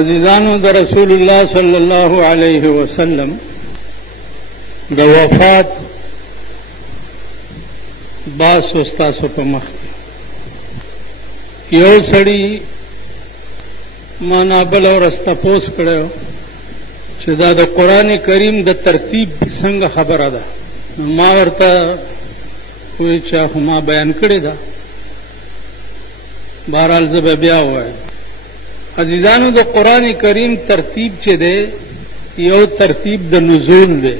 عزیزانو د رسول الله صلی الله علیه وسلم د وفات باس استاسو په مخ یو سړی ما بل ورسته پوس کړو چې دا د قران کریم د ترتیب څنګه خبره ده. ما ورته وی چې ما بیان کړی دا بهرحال زه بیا وایم. عزیزانو د قران کریم ترتیب چې ده یو ترتیب د نزول ده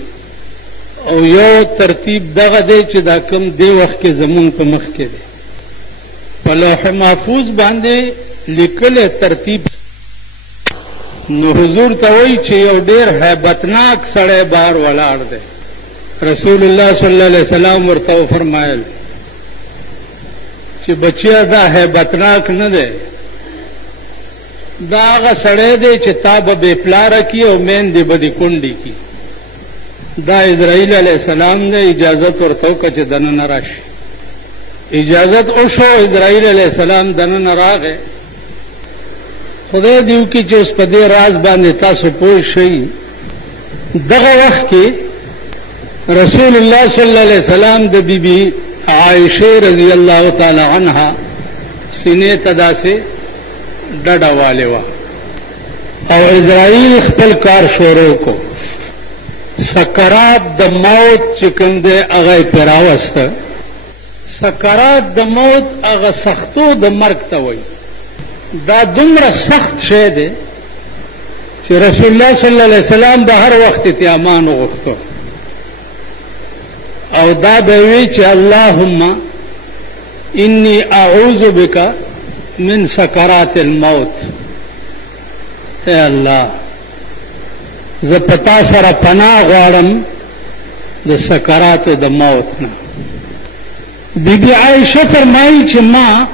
او یو ترتیب دغه دی چې دا کوم دی وخت کې زمون په مخ کې دی په لوح محفوظ باندې لیکل ترتیب. نو حضور ته وایي چې یو ډیر هیبتناک سړی بار ولاړ دی. رسول الله صلی الله علیه وسلم ورته فرمایل چې بچیا دا هیبتناک نه دی، دا هغه سړی دی چې تا به بې پلاره کی او میندې به دې کونډې کی. دا اسرائیل علیہ السلام نے اجازت ورته وکړه چې دننه راشي. اجازت وشو، اسرائیل علیہ السلام دننه راغی. خدای دې وکړي چې اوس په دې راز باندې تاسو پوه شئ. دغه وخت کې رسول الله صلی الله علیه وسلم د بیبي عائشه رضی الله تعالی عنها سینې ته داسې ډډه والې وه او اسرائیل خپل کار شروع کو. سکرات د موت چې کوم دی هغه یې پرې راوسته. سکرات د موت هغه سختو د مرګ ته وایي. دا دومره سخت شی دی چې رسول الله صلی الله علیه وسلم به هر وخت امان وغوښته او دا به وی چې اللهم انی اعوذ بک من سکرات الموت. اے الله زه پتا سره پناه غواړم د سکراتو د موت نه. بیبي عائشه فرمایي چې ما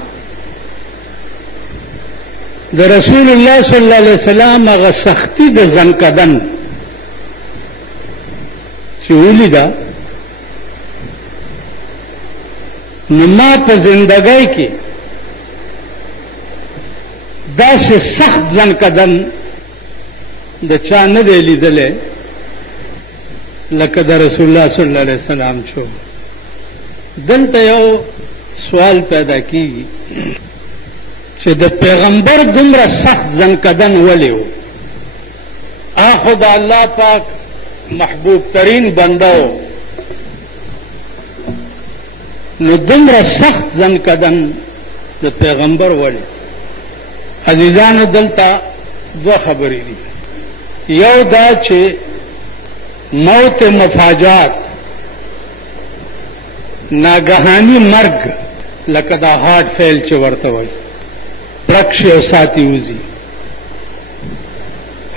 د رسول الله صلی الله علیه وسلم هغه سختی د زنکدن چې ولیده نو ما په زندګۍ کې داسې سخت زنکدن د چا نه دی لیدلی لکه د رسول الله صلی الله علیه وسلم شو. دلته یو سوال پیدا کیږي چې د پیغمبر دومره سخت زنکدن ولې و؟ خو د الله پاک محبوب ترین بنده و، نو دومره سخت زنکدن د پیغمبر ولې؟ عزیزانو دلته دوه خبرې دي. یو دا چې موت مفاجات ناګهاني مرګ لکه دا هارت فیل چې ورته وایي پرکش او ساتي وزي.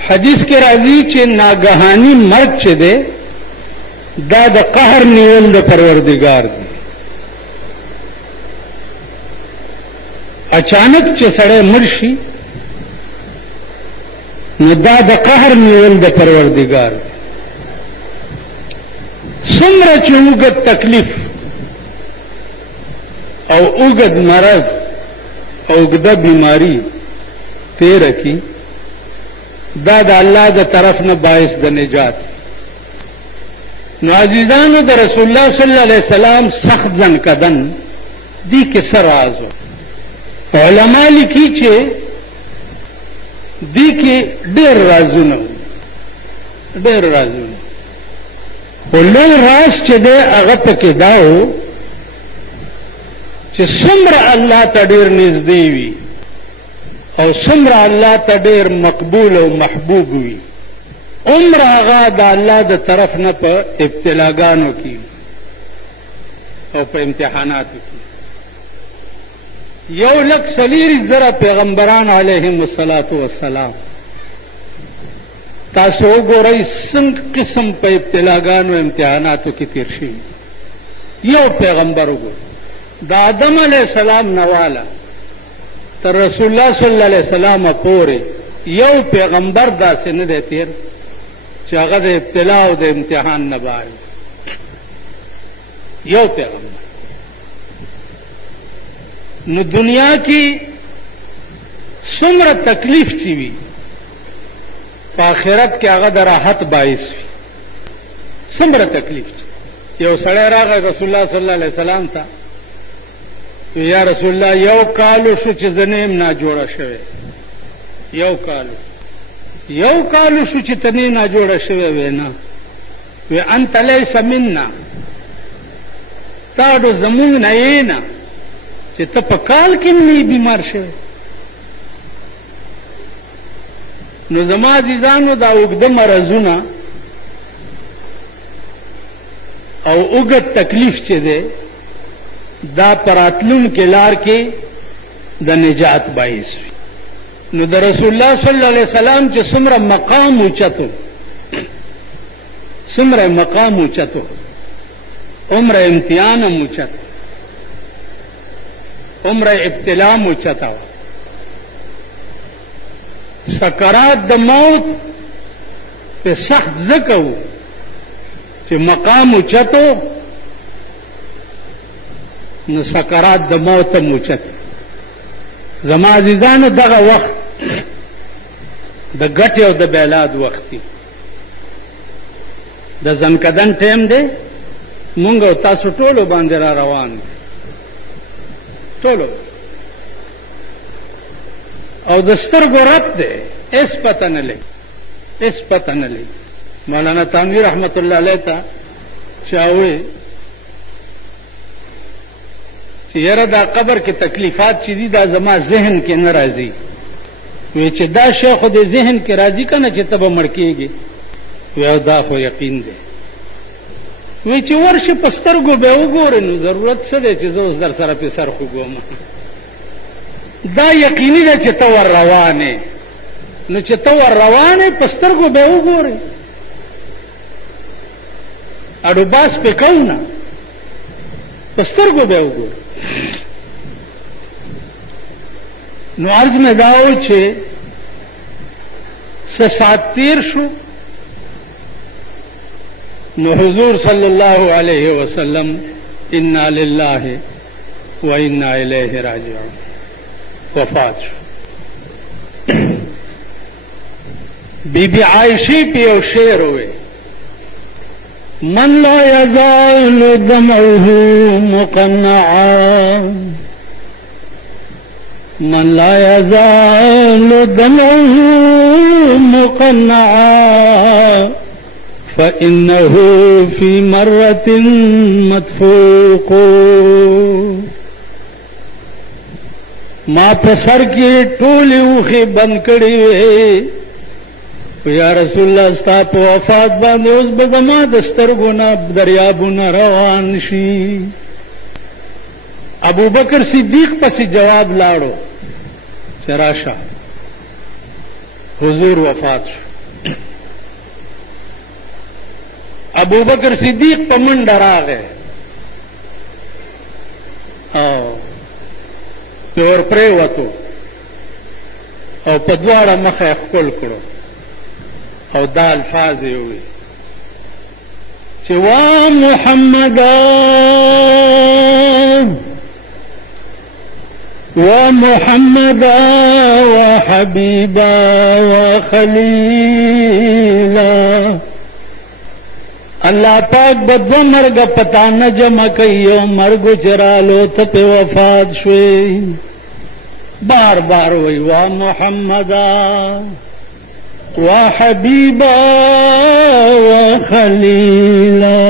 حدیث کې راځي چې ناګهاني مرګ چې دی دا د قهر نیول د پروردګار دی. اچانک چې سړی مړ شي نو دا د قهر نیول د پروردګار دی. څومره چې اوږد تکلیف او اوږد مرض او اوږده بیماری تیره کی دا د الله د طرف نه باعث د نجات. نو عزیزانو د رسول الله صلی الله علیه وسلم سخت زنکدن دی کې څه راز و؟ علما لیکي چې دی کې ډېر رازونه ډېر رازونه خو لوی راز چې دی هغه پکې دا و چې څومره الله ته ډېر نږدې وي او څومره الله ته ډېر مقبول او محبوب وي عمر هغه د الله د طرف نه په ابتلاګانو کې او په امتحاناتو کې. 1,40,000 پیغمبران علیهم السلام تاسو وګورئ څنګه قسم په ابتلاګانو امتحاناتو کې تیر شوي. یو پیغمبر وګورئ د آدم علیه السلام نواله تر رسول الله صلی الله علیه وسلم پورې یو پیغمبر داسې نه دی تیر چې هغه د ابتلا او د امتحان نه بار یو پیغمبر. نو دنیا کی څومره تکلیف چی وي په آخرت کې هغه د راحت باعث وي. څومره تکلیف. یو سړی راغی رسول الله صلی الله علیه وسلم ته، یا رسول الله یو کالو شو چې زه نه یم ناجوړه شوی، یو کالو شو چې ته نه ناجوړه شوی وې نه. وی انت لیس منا، تا ډو زمونږ نه یې نه چې ته په کال کې نه بیمار شوی. نو زما عزیزانو دا اوږده مرضونه او اوږد تکلیف چې دی دا پراتلونکې لار کې د نجات باعث وي. نو د رسول الله صلی الله علیه وسلم چې څومره مقام اوچتو، څومره مقام اوچتو، عمر امتحان هم اوچت، عمر ابتلا هم اوچتا وه. سکرات د موت په سخت ځکه و چې مقام اوچتو، نو سکرات د موت هم اوچت. زما عزیزانو دغه وخت د ګټې او د بیلاد وخت دی، د زنکدن ټیم دی. مونږ او تاسو ټولو باندې را روان دی، ټولو، او د سترګو رب دی، هېڅ پته نه لګي، هېڅ پته نه لګي. مولانا تانوي رحمت الله علیه ته چا ووی چې یاره دا قبر کې تکلیفات چې دي دا زما ذهن کې نه راځي. وی چې دا شی خو دې ذهن کې راځي که نه چې ته به مړ کېږي؟ وی دا خو یقین دی. وی چې ورشي په سترګو به وګورې نو ضرورت څه دی چې زه اوس در سره پې سر خوږوم؟ دا یقیني ده چې ته ور روانې، نو چې ته ور روانې په سترګو به وګورې. اډو باس پې کوو نه، په سترګو به وګورې. نو عرض مې دا و چې څه ساعت تیر شو، نو حضور صلی الله علیه وسلم انا لله و انا الیہ راجعون وفات شو. بی بی عائشی پہ یو شعر ہوئے، من لا یزال دمعه مقنعا، من لا یزال دمعه مقنعا فإنه في مرة مدفوق. ما په سر کې ټولې اوښې بند کړې وې، یا رسول الله ستا په وفات باندې اوس به زما د سترګو نه دریابونه روان شي. ابو بکر صدیق پسې جواب لاړو چې راشه، حضور وفات شو. ابو بکر صدیق په منډه راغی او پې ور پرېوتو او په دواړه مخه یې ښکل کړو او دا الفاظ یې وویل چې وا محمدا ومحمدا وحبيبا وخليلا، اللہ پاک بدو مرگ پتا نہ جمع کئیو مرگ چرالو تپ وفات شوی. بار بار وی وا محمدا وحبيبا وخليلا.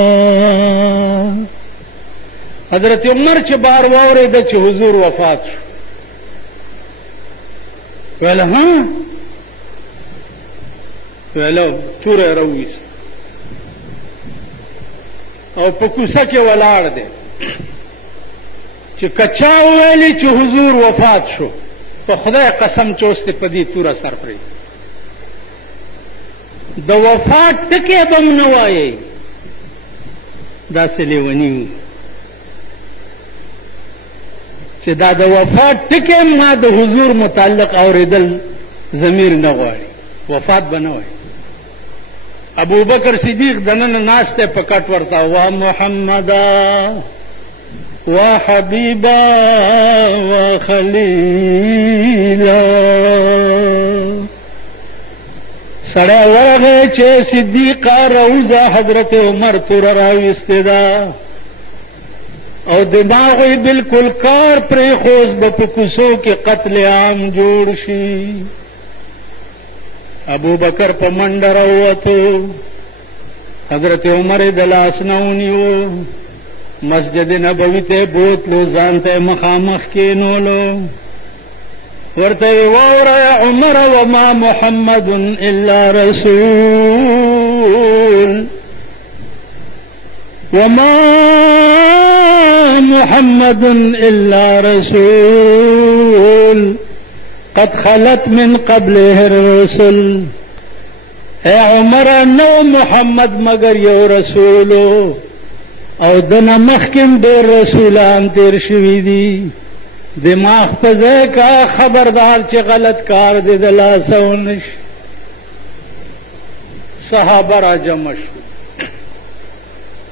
حضرت عمر چې بار واورېده چې حضور وفات شو، ویل ها، ویلو توره راوویسته او په کوڅه کې ولاړ دی چې کچا ویلي چې حضور وفات شو، په خدای قسم چې اوس دې په دې توره سر پرې د وفات ټکی به م نه وایئ. داسې لیوني و چې دا د وفات ټکی ما د حضور متعلق اورېدل ضمیر نه غواړي، وفات به نه وایي. ابو بکر صدیق دننه ناست دی په کټ ورته وا محمدا وحبیبا وخلیلا. سړی ورغی چې صدیقه روزه حضرت عمر توره راویستې ده او دماغ یې بلکل کار پرېښوز به په کوڅو کې قتل عام جوړ شي. ابوبکر په منډه راووتو، حضرت عمر یې د لاس نه ونیو، مسجد نبوي ته بوتلو، ځان ته مخامخ کېنولو، ورته یې واوره یا عمر وما محمد الا رسول، وما محمد الا رسول قد خلت من قبله الرسل. اے عمر نو محمد مگر یو رسولو او دنه مخکم ډېر رسولان تیر شوي دي. دماغ په ځای کا، خبردار چې غلط کار دې د لاسه ونشي. صحابه را جمع شو،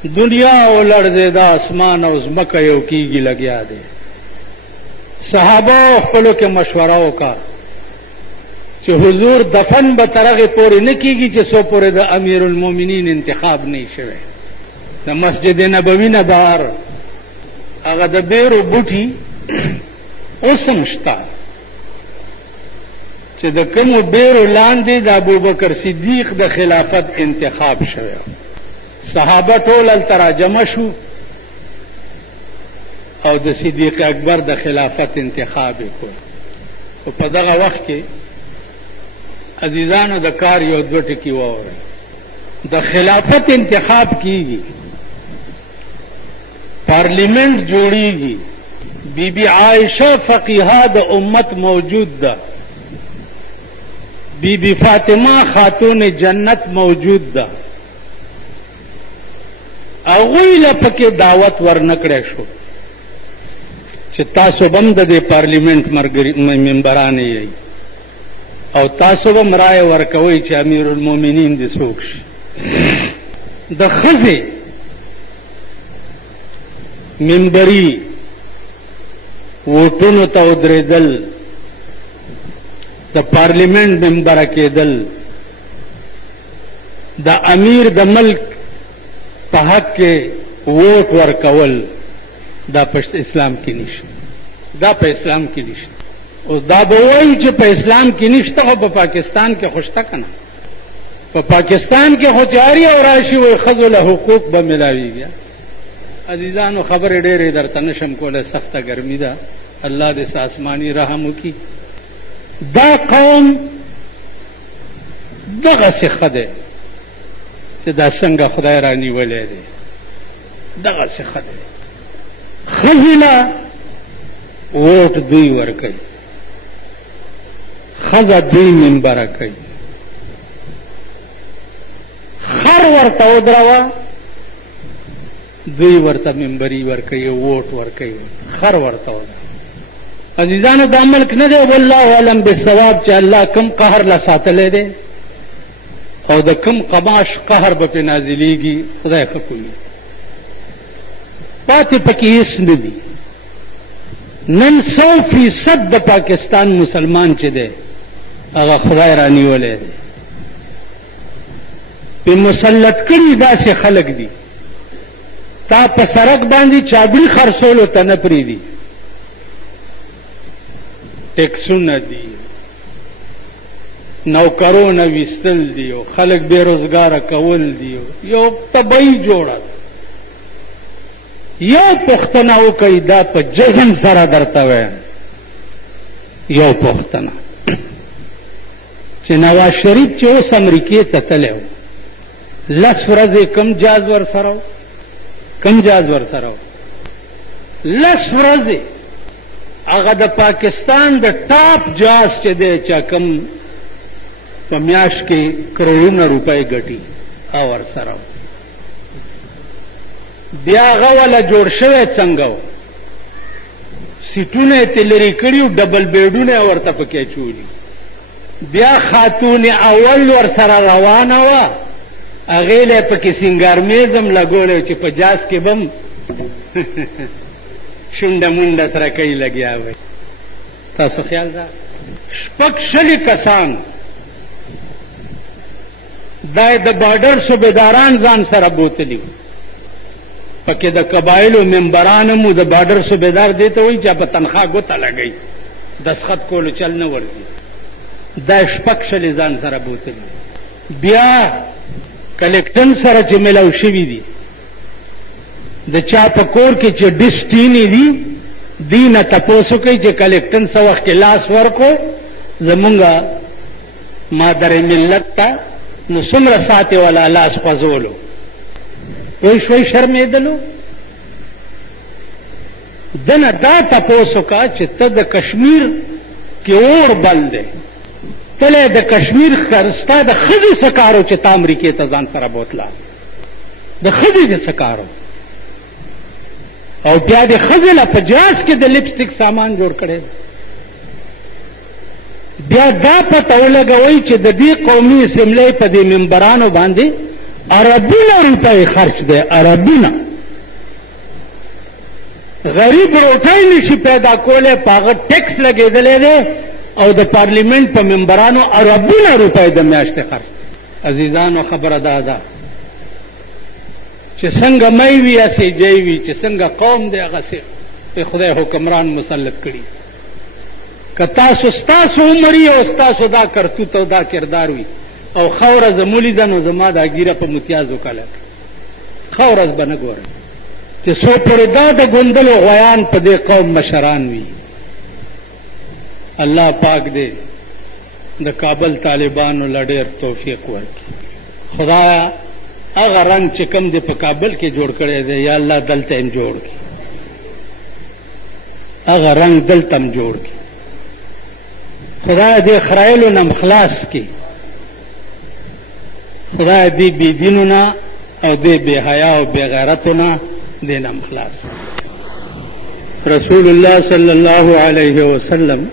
دنیا ولړزېده، اسمان او ځمکه یو کېږي لګیا دی. صحابه خپلو کې مشوره وکړه چې حضور دفن به تر هغې پورې نه کېږي چې څو پورې د امیر المؤمنین انتخاب نه شوی. د مسجد نبوي نه بهر هغه د بیرو بوټي اوس هم شته چې د کومو بیرو لاندې د ابوبکر صدیق د خلافت انتخاب شوی. صحابه ټول هلته راجمع شو او د صدیق اکبر د خلافت انتخاب یې کړ. خو په دغه وخت کې عزیزانو د کار یو دوه ټکي واورئ. د خلافت انتخاب کیږي، پارلیمنٹ جوړیږي، بی بی عائشہ فقیہا د امت موجود ده، بی بی فاطمه خاتون جنت موجود ده. هغوی له پکې دعوت ورنکړی شو چې تاسو به هم د دې پارلیمنٹ ممبران یئ او تاسو به هم رایه ورکوئ چې امیر المؤمنین دې څوک شي. د ښځې منبري ووټونو ته ودرېدل، د پارلیمنٹ ممبره کېدل، د امیر د ملک په حق کې ووټ ورکول، دا په اسلام کې نشته. دا په اسلام کې نشته. اوس دا به وایي چې په اسلام کې نشته، خو په پاکستان کې خو شته که نه؟ په پاکستان کې خو جاري او راشي وایي ښځو له حقوق به ملاویږي. عزیزانو خبرې ډېرې درته نشم کولی، سخته ګرمي ده، الله دې آسماني رحم وکړي. دا قوم دغسې ښه دی چې دا څنګه خدای را نیولی دی، دغسې ښه دی. ښځې له ووټ دوی ورکوي، ښځه دوی منبره کوي. خر ورته ودروه، دوی ورته منبري ورکوي، ووټ ورکوي. خر ورته ودروه. عزیزانو دا ملک نه دی والله علم بالصواب چې الله کم قهر له ساتلی دی او د کم قماش قهر به پې نازلیږي، خدای ښه کوي. پاتې پکې هېڅ نه دي. نن 100% د پاکستان مسلمان چې دی هغه خدای را نیولی دی، پې مسلط کړي داسې خلک دي. تا په سړک باندې چابړي خرڅولو ته نه پرېږدي، ټیکسونه دي، نوکرونه ویستل دي او خلک بېروزګاره کول دي. یو تبعی جوړه ده. یو پوښتنه وکئ، دا په جزم سره درته وایم، یو پوښتنه چې نواز شریف چې اوس امریکې ته تللی و، 10 ورځې کم جاز ورسره و، کم جاز ورسره و، 10 ورځې هغه د پاکستان د ټاپ جاز چې دی چا کم په میاشت کې کروڑونه روپۍ ګټي او ورسره و. بیا هغه وله جوړ شوی څنګه و، سیټونه یې ترې لرې کړي و، ډبل بیډونه یې ورته پکې اچولي. بیا خاتون اول ورسره روانه وه، هغې له یې پکې سینګارمیز هم لګولی چې په جاز کې به هم شونډه مونډه سره کوي لګیا وی. تاسو خیال ده 6 کسان دا د بارډر صوبیداران ځان سره بوتلی پکې د قبایلو ممبران مو د بارډر صوبیدار دی ته وایي چې په تنخوا ګوته لګوي دستخط کولو چل نه ورځي دا شپږ شلې ځان سره بوتلی بیا کلیکټن سره چې ملاو شوي دي د چا په کور کې چې ډسټینې دي دی نه تپوسو کوي چې کلیکټن څه وخت کې لاس ورکو زمونږ مادر ملت ته نو څومره ساتې والا لاس خوځولو وی شوی شرمېدلو دنه دا تپوسو کا چې ته د کشمیر کې اور بل دی تله د کشمیر ستا د ښځې څه کارو چې تا امریکې ته ځان سره بوتله د ښځې د څه کارو او بیا د ښځې له په جاز کې د لپسټک سامان جوړ کړی بیا دا پته ولګوئ چې د دې قومي اسمبلۍ په دې ممبرانو باندې اربونه روپۍ خرچ دی اربونه غریب روټۍ نشي پیدا کولی په هغه ټیکس لګېدلی دی او د پارلیمنت په ممبرانو اربونه روپۍ د میاشتې خرچ عزیزانو خبره دا ده چې څنګه می وي هسې جی وي چې څنګه قوم دی هغسې په خدای حکمران مسلط کړي که تاسو ستاسو عمر او ستاسو دا کرتوت او دا کردار وي او ښه ورځ مو لیده نو زما دا ګیره په متیازو کله ښه ورځ به نه ګورئ چې څو پورې دا د ګوندلو غویان په دې قوم مشران وي الله پاک دې د کابل طالبانو له ډېر توفیق ورکړي خدایا هغه رنګ چې کوم دې په کابل کې جوړ کړی دی یا الله دلته هم جوړ کړي هغه رنګ دلته هم جوړ کړي خدای دې خرایلو نه خلاص کړي خدای دې بې دینو نه او دې بې حیا او بې غیرتو نه دې نه خلاص رسول الله صلی الله علیه وسلم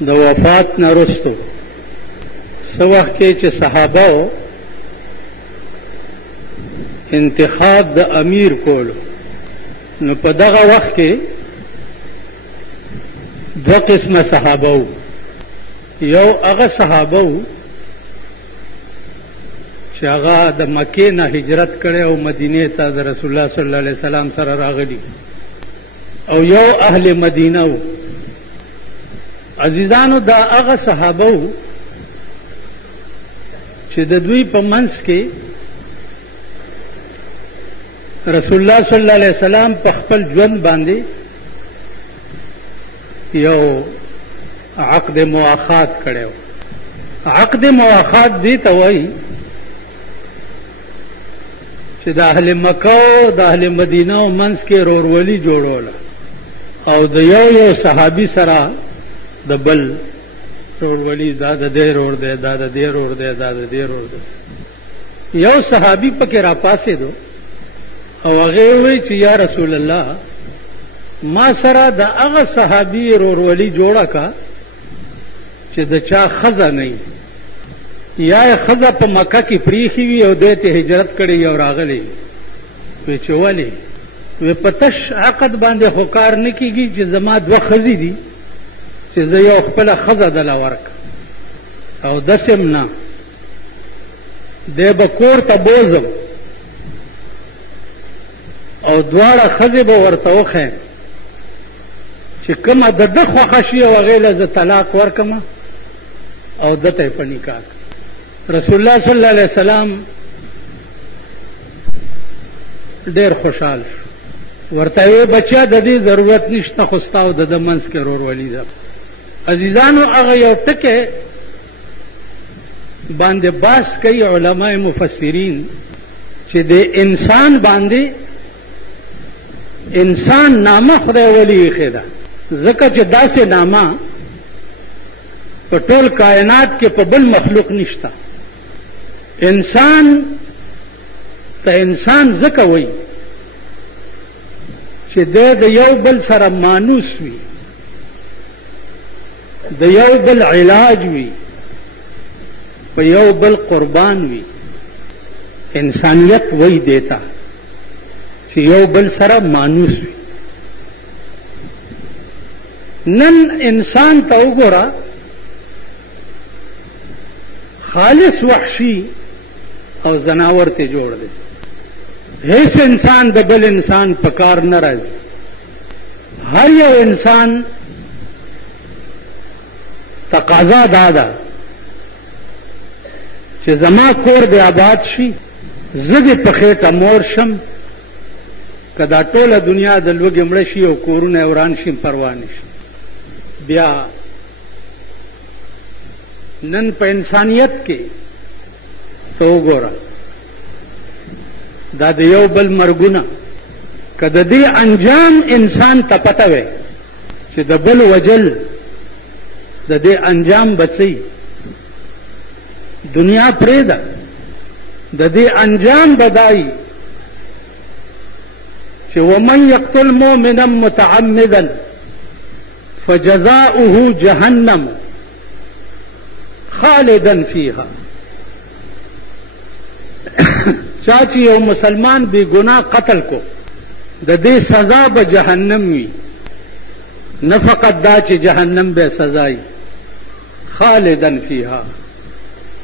د وفات نه وروسته څه وخت کې چې صحابه انتخاب د امیر کولو نو په دغه وخت کې دوه قسمه صحابه وو یو هغه صحابه وو چې هغه د مکې نه هجرت کړی او مدینې ته د رسول الله صلی الله علیه وسلم سره راغلي او یو اهل مدینه وو عزیزانو دا هغه صحابه وو چې د دوی په منځ کې رسول الله صلی الله علیه وسلم په خپل ژوند باندې یو عقد مواخات کړو عقد مواخات دې ته وایي چې د اهل مکه او د اهل مدینه او منځ کې رورولي جوړوله او د یو صحابي سره د بل رورولي دا د دې رور دی دا د دې رور دی دا د دې رور دی یو صحابي پکې را پاسېدو او هغه وی چې یا رسول الله ما سره د هغه صحابي رورولي جوړه کا چې د چا ښځه نه یا ښځه په مکه کې پریښې وي او دې ته هجرت کړی او راغلی وی چې ولې وی په تش عقد باندې خو کار نه کېږي چې زما دوه ښځې دي چې زه یو خپله ښځه دله ورک او داسې م نه دی به کور ته بوزم او دواړه ښځې به ورته وښیم چې کومه د ده خوښه شي او هغې له زه طلاق ورکمه او ده ته یې په نکاح رسول الله صلی الله علیه وسلم ډېر خوشحال شو ورته یې بچیا د دې ضرورت نشته خو ستا او د ده منځ کې ورورولي ده عزیزانو هغه یو ټکی باندې باس کوي علماء مفسرین چې د انسان باندې انسان نامه خدای ولی ایښې ده ځکه چې داسې نامه په ټول کائنات کې په بل مخلوق نشته انسان ته انسان ځکه وایي چې د یو بل سره مانوس وي د یو بل علاج وي په یو بل قربان وي انسانیت وایي دیتا چې یو بل سره مانوس وي نن انسان ته وګوره خالص وحشي او زناور ته جوړ دی. هیڅ انسان د بل انسان په کار نه راځي. هر یو انسان تقاضا دا ده چې زما کور دې آباد شي، زه دې په خېټه مور شم، که دا ټوله دنیا د لوږې مړه شي او کورونه وران شي پروا نه شي. بیا نن په انسانیت کې ته وګوره، دا د یو بل مرګونه که د دې انجام انسان ته پته وی چې د بل وجل د دې انجام بچي، دنیا پرېږده، د دې انجام بدایي چې ومن یقتل مؤمنا متعمدا فجزاؤه جهنم خالدا فيها. چا چې یو مسلمان بے گناہ قتل کو د دې سزا به جهنم وي، نه فقط دا چې جهنم به سزای، خالدا فيها،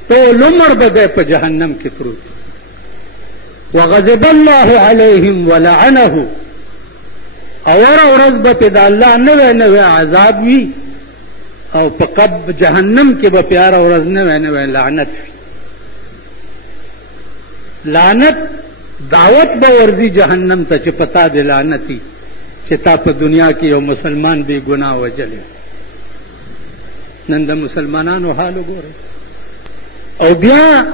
ټول عمر به په جهنم کې پروت. وغضب الله عليهم ولعنه، اور ورځ به په د الله نوې عذاب وي او په قب جهنم کې به پیاره ورځ نوې لعنت وي. لعنت دعوت به ورځي جهنم ته چې پتا دې لعنتي چې تا په دنیا کې یو مسلمان بے ګناه وجلې. نن د مسلمانانو حال وګوره. او بیا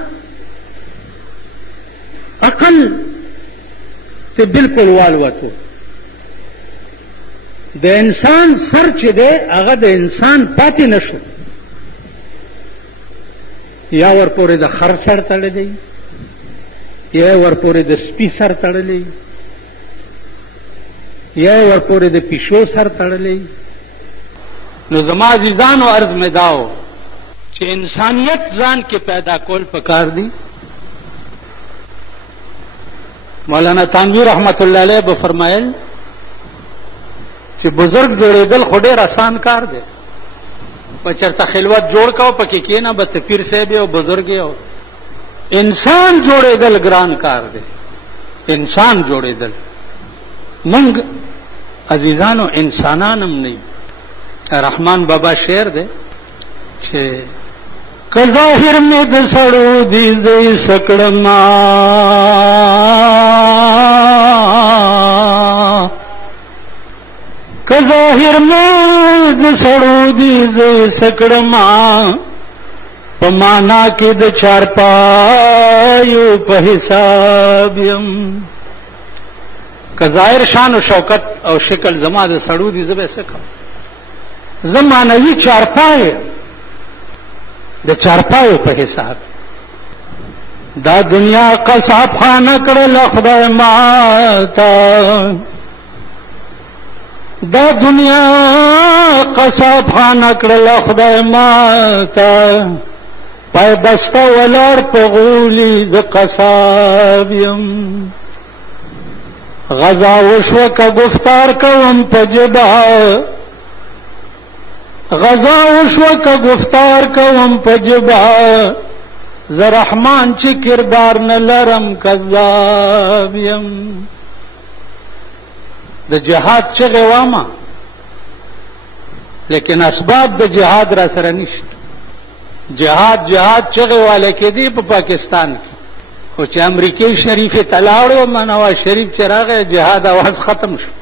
عقل ته بالکل والوتو. د انسان سر چې دی هغه د انسان پاتې نشو، یا ورپورې د خر سر تړلی، یا ورپورې د سپي سر تړلی، یا ورپورې د پیشو سر تړلی. نو زما عزیزانو عرض مې داو چې انسانیت ځان کې پیدا کول پکار دي. مولانا تانوی رحمت الله علیه به فرمایل چې بزرگ جوړېدل خو ډېر آسان کار دی. په چرته خلوت جوړ کاو پکې کېنه به ته پیر صاحب او بزرگ یو. انسان جوړېدل ګران کار دی. انسان جوړېدل موږ عزیزانو انسانانم نه. رحمان بابا شعر دی چې که ظاهر مې د سړو دي زه سکړما، که ظاهر مې د سړو دي زه سکړما، په معنا کې د چارپایو په حساب یم. که ظاهر شان و شوکت او شکل زما د سړو دي زه به څه کوم؟ زه معنوي چارپای د چارپایو په حساب. دا دنیا قصاب خانه کړله خدای ماته، دا دنیا قصاب خانه کړله خدای ماته، پای بسته ولار په غولي د قصاب یم. غذا وشوه که گفتار کوم په جبه، غذا وشوه که گفتار کوم په جبه، ز رحمان چې کردار نه لرم کذاب یم. د جهاد چغې وامه لیکن اسباب د جهاد را سره نشته. جهاد چغې والی کېدی په پاکستان کې، خو چې امریکې شریفې ته لاړو نواز شریف چې راغی جهاد اواز ختم شو.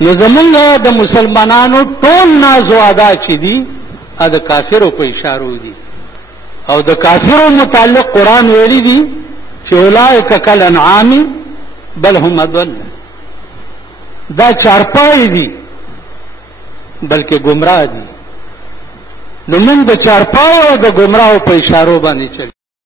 نو زمونږ د مسلمانانو ټول ناز و ادا چې دي د کافرو په اشارو دي، او د کافرو متعلق قرآن ویلی دي چې اولئک کالانعام بل هم اضل. دا چارپای دي بلکې گمراه دي. نو موږ د چارپای او د گمراهو په اشارو باندې چل